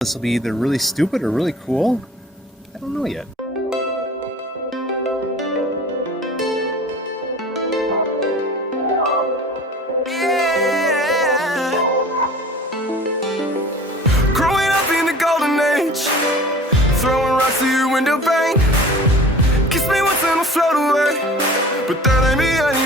This will be either really stupid or really cool. I don't know yet. Growing up in the golden age, throwing rocks through your window pane. Kiss me once and I'll float away, but that ain't me anymore.